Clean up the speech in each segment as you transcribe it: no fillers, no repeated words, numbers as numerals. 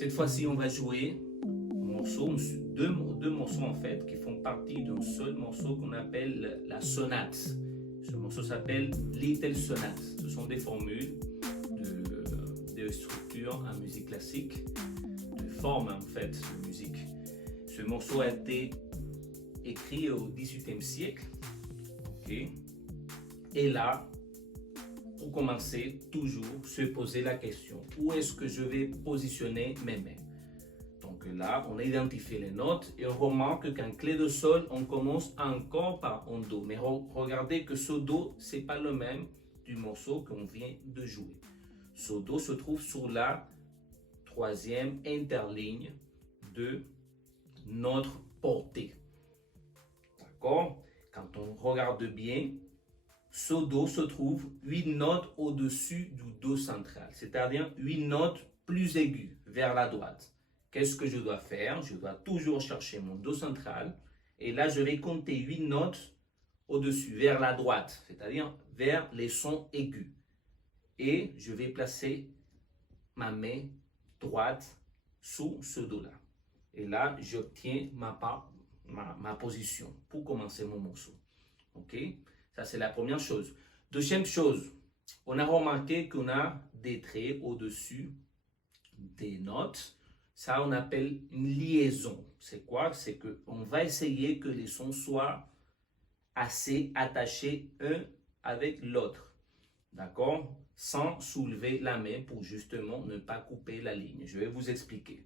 Cette fois-ci, on va jouer deux morceaux en fait qui font partie d'un seul morceau qu'on appelle la sonate. Ce morceau s'appelle Little Sonate. Ce sont des formules de structure en musique classique, de forme en fait de musique. Ce morceau a été écrit au XVIIIe siècle. Okay. Et là, pour commencer, toujours se poser la question, où est-ce que je vais positionner mes mains? Donc là, on a identifié les notes et on remarque qu'en clé de sol, on commence encore par un Do. Mais regardez que ce Do, ce n'est pas le même du morceau qu'on vient de jouer. Ce Do se trouve sur la troisième interligne de notre portée. D'accord? Quand on regarde bien, ce Do se trouve 8 notes au-dessus du Do central, c'est-à-dire 8 notes plus aiguës vers la droite. Qu'est-ce que je dois faire? Je dois toujours chercher mon Do central et là je vais compter 8 notes au-dessus, vers la droite, c'est-à-dire vers les sons aigus. Et je vais placer ma main droite sous ce Do-là. Et là, j'obtiens ma position pour commencer mon morceau. Ok? Ça, c'est la première chose. Deuxième chose, on a remarqué qu'on a des traits au-dessus des notes. Ça, on appelle une liaison. C'est quoi? C'est qu'on va essayer que les sons soient assez attachés un avec l'autre. D'accord? Sans soulever la main pour justement ne pas couper la ligne. Je vais vous expliquer.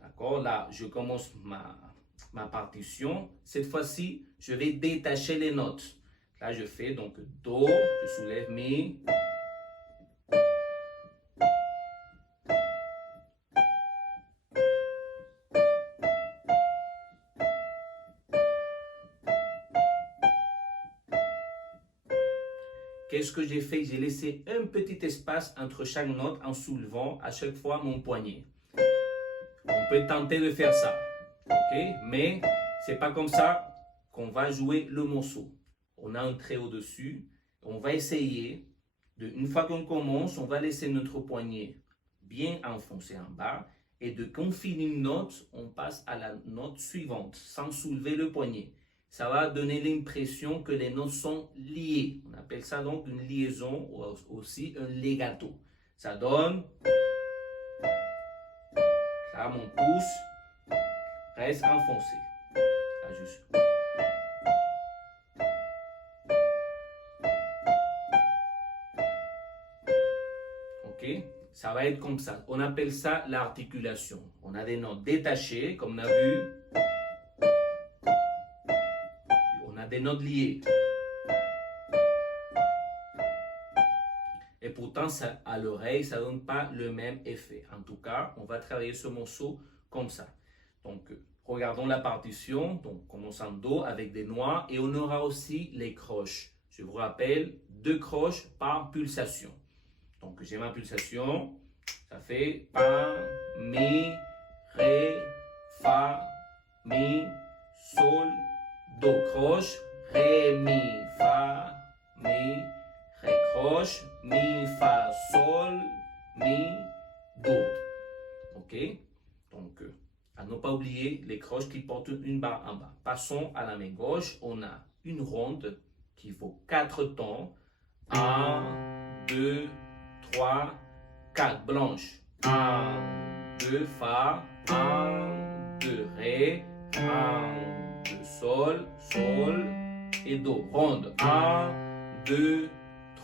D'accord? Là, je commence ma partition. Cette fois-ci, je vais détacher les notes. Là, je fais donc Do, je soulève Mi. Qu'est-ce que j'ai fait? J'ai laissé un petit espace entre chaque note en soulevant à chaque fois mon poignet. On peut tenter de faire ça, ok? Mais c'est pas comme ça qu'on va jouer le morceau. On a un trait au-dessus. On va essayer, une fois qu'on commence, on va laisser notre poignet bien enfoncé en bas. Et de qu'on finit une note, on passe à la note suivante sans soulever le poignet. Ça va donner l'impression que les notes sont liées. On appelle ça donc une liaison ou aussi un legato. Ça donne... Là, mon pouce reste enfoncé. Là, je suis... Ok? Ça va être comme ça. On appelle ça l'articulation. On a des notes détachées, comme on a vu. On a des notes liées. Et pourtant, ça, à l'oreille, ça ne donne pas le même effet. En tout cas, on va travailler ce morceau comme ça. Donc, regardons la partition. Donc, commençons Do avec des noirs. Et on aura aussi les croches. Je vous rappelle, 2 croches par pulsation. Donc, j'ai ma pulsation. Ça fait Pa, Mi, Ré, Fa, Mi, Sol, Do. Croche, Ré, Mi, Fa, Mi, Ré, croche, Mi, Fa, Sol, Mi, Do. Ok? Donc, à ne pas oublier les croches qui portent une barre en bas. Passons à la main gauche. On a une ronde qui vaut 4 tons. 1, 2, 3, 4. Blanche. 1, 2, Fa. 1, 2, Ré. 1, 2, Sol. Sol et Do. Ronde. 1, 2,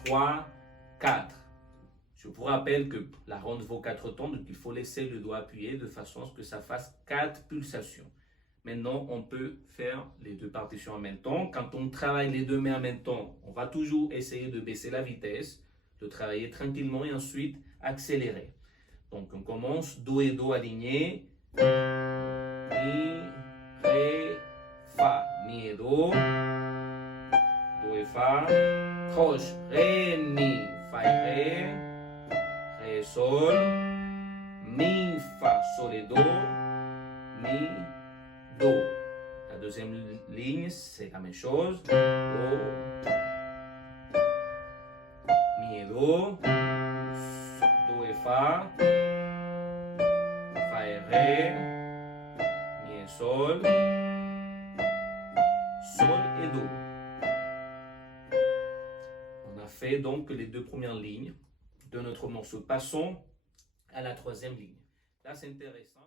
3, 4. Je vous rappelle que la ronde vaut 4 tons, donc il faut laisser le doigt appuyé de façon à ce que ça fasse 4 pulsations. Maintenant, on peut faire les 2 partitions en même temps. Quand on travaille les 2 mains en même temps, on va toujours essayer de baisser la vitesse, de travailler tranquillement et ensuite accélérer. Donc, on commence Do et Do alignés. Mi, Ré, Fa. Mi et Do. Do et Fa. Croche. Ré, Mi, Fa et Ré. Ré, Sol. Mi, Fa, Sol et Do. Mi, Do. La deuxième ligne, c'est la même chose. Do. Mi et Do. Do et Fa. Ré, mi et sol, sol et do. On a fait donc les deux premières lignes de notre morceau. Passons à la troisième ligne. Là, c'est intéressant.